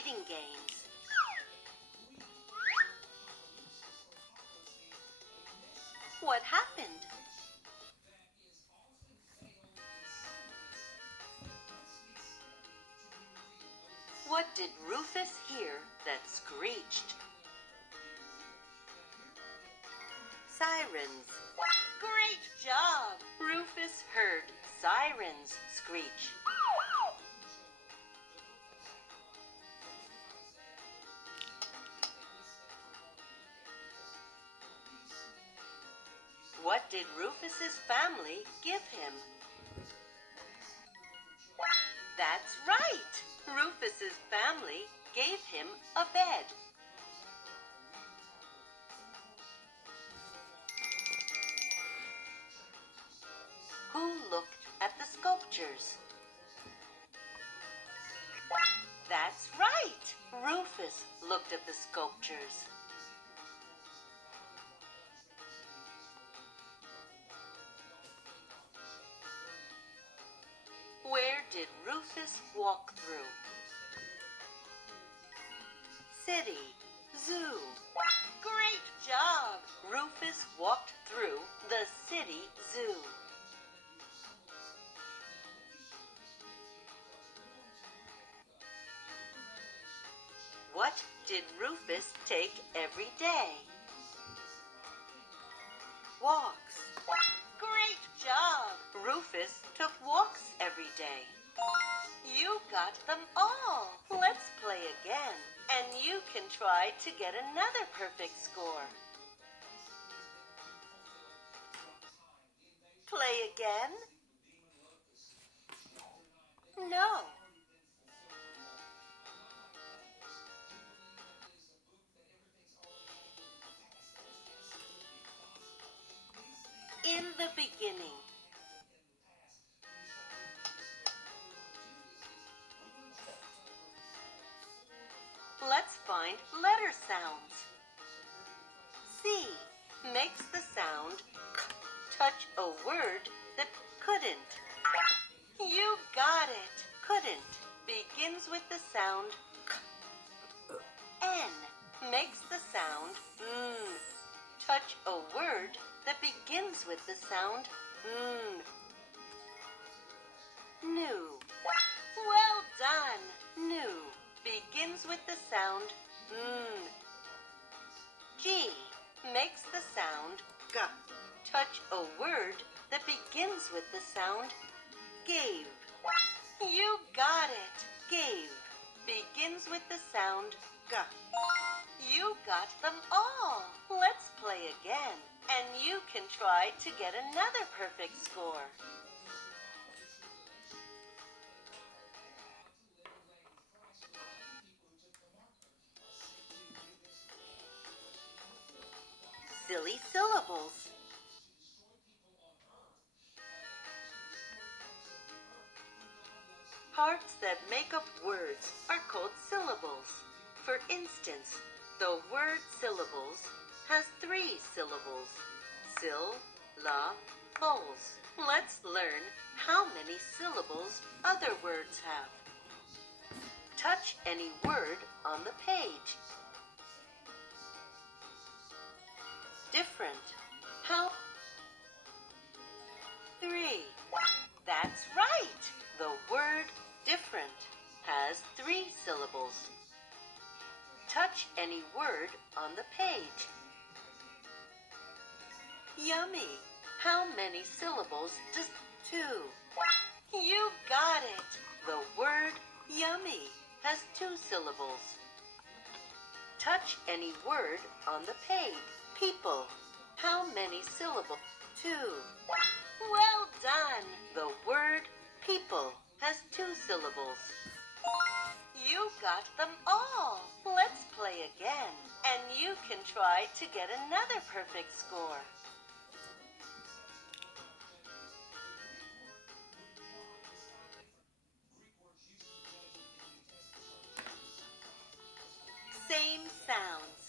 reading games. What happened? What did Rufus hear that screeched? Sirens. Great job! Rufus heard sirens screech. What did Rufus's family give him? That's right! Rufus's family gave him a bed. Who looked at the sculptures? That's right! Rufus looked at the sculptures. Where did Rufus walk through? City, zoo. Great job! Rufus walked through the city zoo. What did Rufus take every day? Walks. Great job! Rufus took walks every day. You got them all. Let's play again, and you can try to get another perfect score. Play again? No. In the beginning. Let's find letter sounds. C makes the sound k. Touch a word that couldn't. You got it. Couldn't begins with the sound k. N makes the sound n. Touch a word that begins with the sound n. New. Well done. New begins with the sound n. G makes the sound g. Touch a word that begins with the sound gave. You got it. Gave begins with the sound g. You got them all. Let's play again, and you can try to get another perfect score. Silly syllables. Parts that make up words are called syllables. For instance, the word syllables has 3 syllables. Syllables. Let's learn how many syllables other words have. Touch any word on the page. Different. How? 3. That's right. The word different has 3 syllables. Touch any word on the page. Yummy. How many syllables does 2? You got it. The word yummy has 2 syllables. Touch any word on the page. People. How many syllables? 2. Well done. The word people has 2 syllables. You got them all. Let's play again, and you can try to get another perfect score. Same sounds.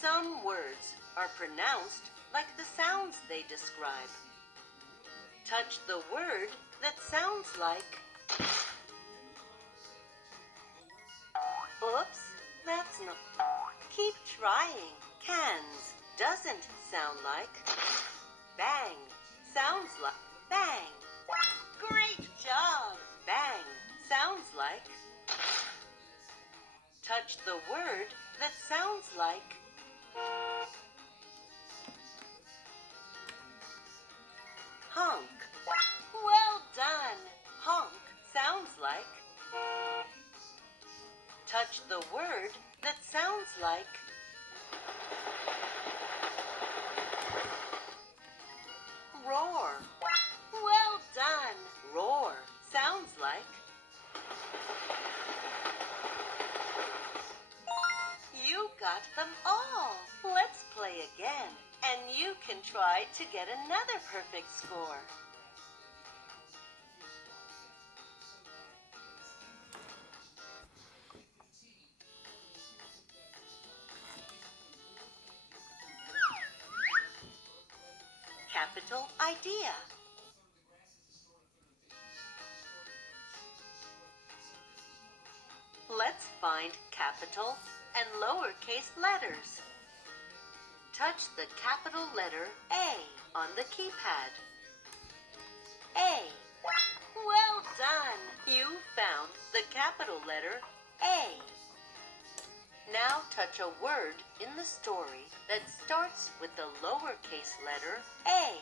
Some words are pronounced like the sounds they describe. Touch the word that sounds like. Oops, that's not. Keep trying. Cans doesn't sound like. Bang sounds like. Bang. Great job. Bang sounds like. Touch the word that sounds like. Honk. Well done. Honk sounds like. Touch the word that sounds like. Roar. Well done. Roar sounds like. You got them all. Let's play again, and you can try to get another perfect score. Capital idea. Let's find capital and lowercase letters. Touch the capital letter A on the keypad. A. Well done! You found the capital letter A. Now touch a word in the story that starts with the lowercase letter A.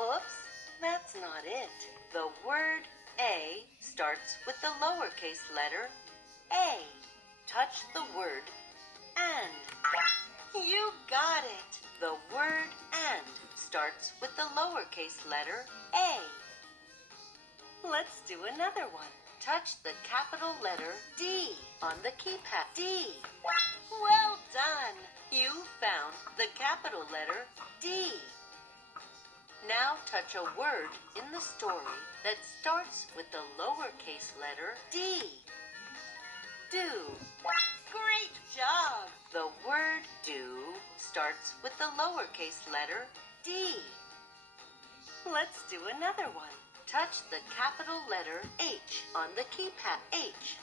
Oops, that's not it. The word A starts with the lowercase letter A. Touch the word and. You got it! The word and starts with the lowercase letter A. Let's do another one. Touch the capital letter D on the keypad. D. Well done! You found the capital letter D. Now touch a word in the story that starts with the lowercase letter D. Do. Great job! The word do starts with the lowercase letter D. Let's do another one. Touch the capital letter H on the keypad. H.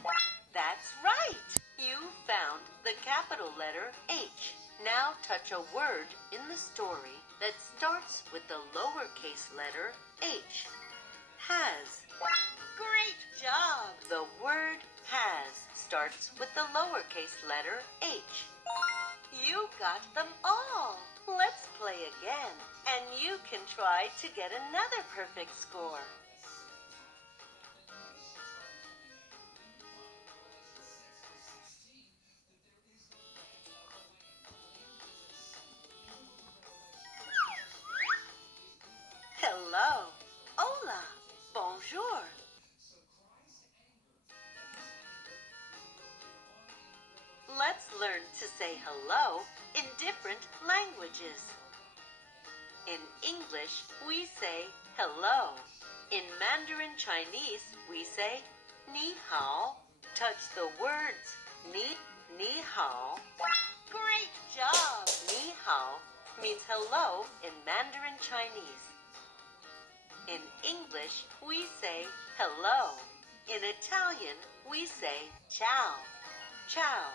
That's right! You found the capital letter H. Now touch a word in the story that starts with the lowercase letter H. Has. Great job! The word has starts with the lowercase letter H. You got them all! Let's play again, and you can try to get another perfect score. Hello, hola, bonjour. Let's learn to say hello in different languages. In English, we say hello. In Mandarin Chinese, we say ni hao. Touch the words ni hao. Great job! Ni hao means hello in Mandarin Chinese. In English, we say hello. In Italian, we say ciao. Ciao.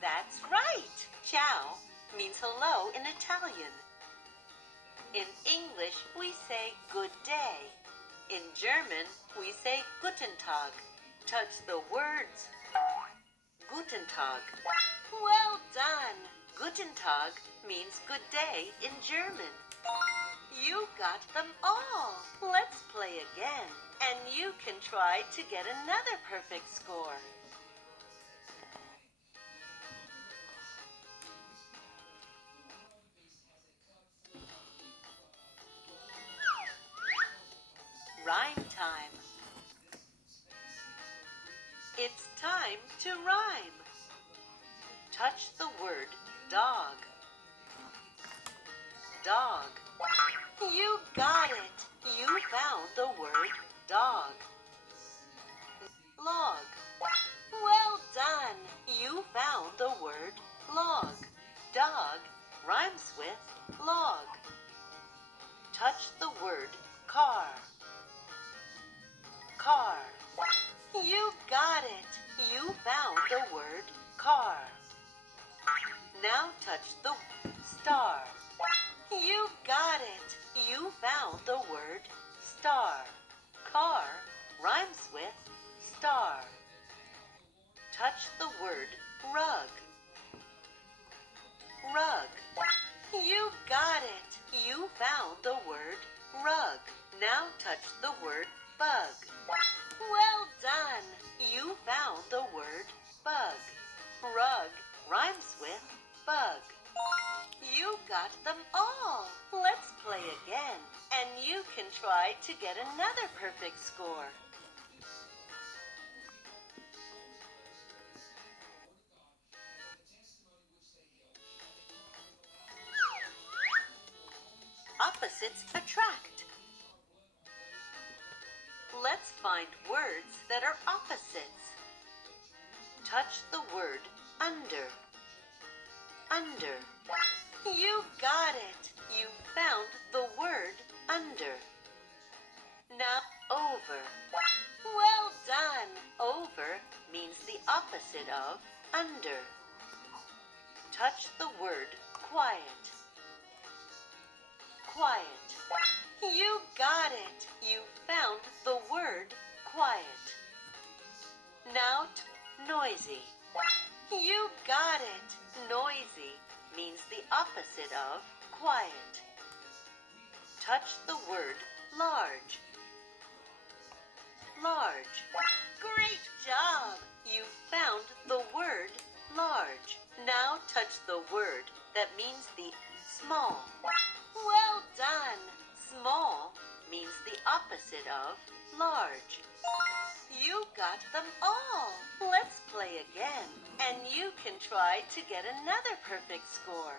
That's right! Ciao means hello in Italian. In English, we say good day. In German, we say Guten Tag. Touch the words. Guten Tag. Well done! Guten Tag means good day in German. You got them all! Let's play again, and you can try to get another perfect score. Rhyme time. It's time to rhyme. Touch the word dog. Dog. You got it. You found the word dog. Log. Well done. You found the word log. Dog rhymes with log. Touch the word car. car. Now touch the star. You got it. You found the word star. Car rhymes with star. Touch the word rug. Rug. You got it. You found the word rug. Now touch the word bug. Well done. You found the word bug. Rug rhymes with bug. You got them all. Let's play again, and you can try to get another perfect score. Opposites attract. Let's find words that are opposites. Touch the word under. Under. You got it. You found the word under. Now over. Well done. Over means the opposite of under. Touch the word quiet. Quiet. You got it. You found the word quiet. Now noisy. You got it. Noisy means the opposite of quiet. Touch the word large. Large. Great job! You found the word large. Now touch the word that means the small. Well done! Small means the opposite of large. You got them all. Let's play again, and you can try to get another perfect score.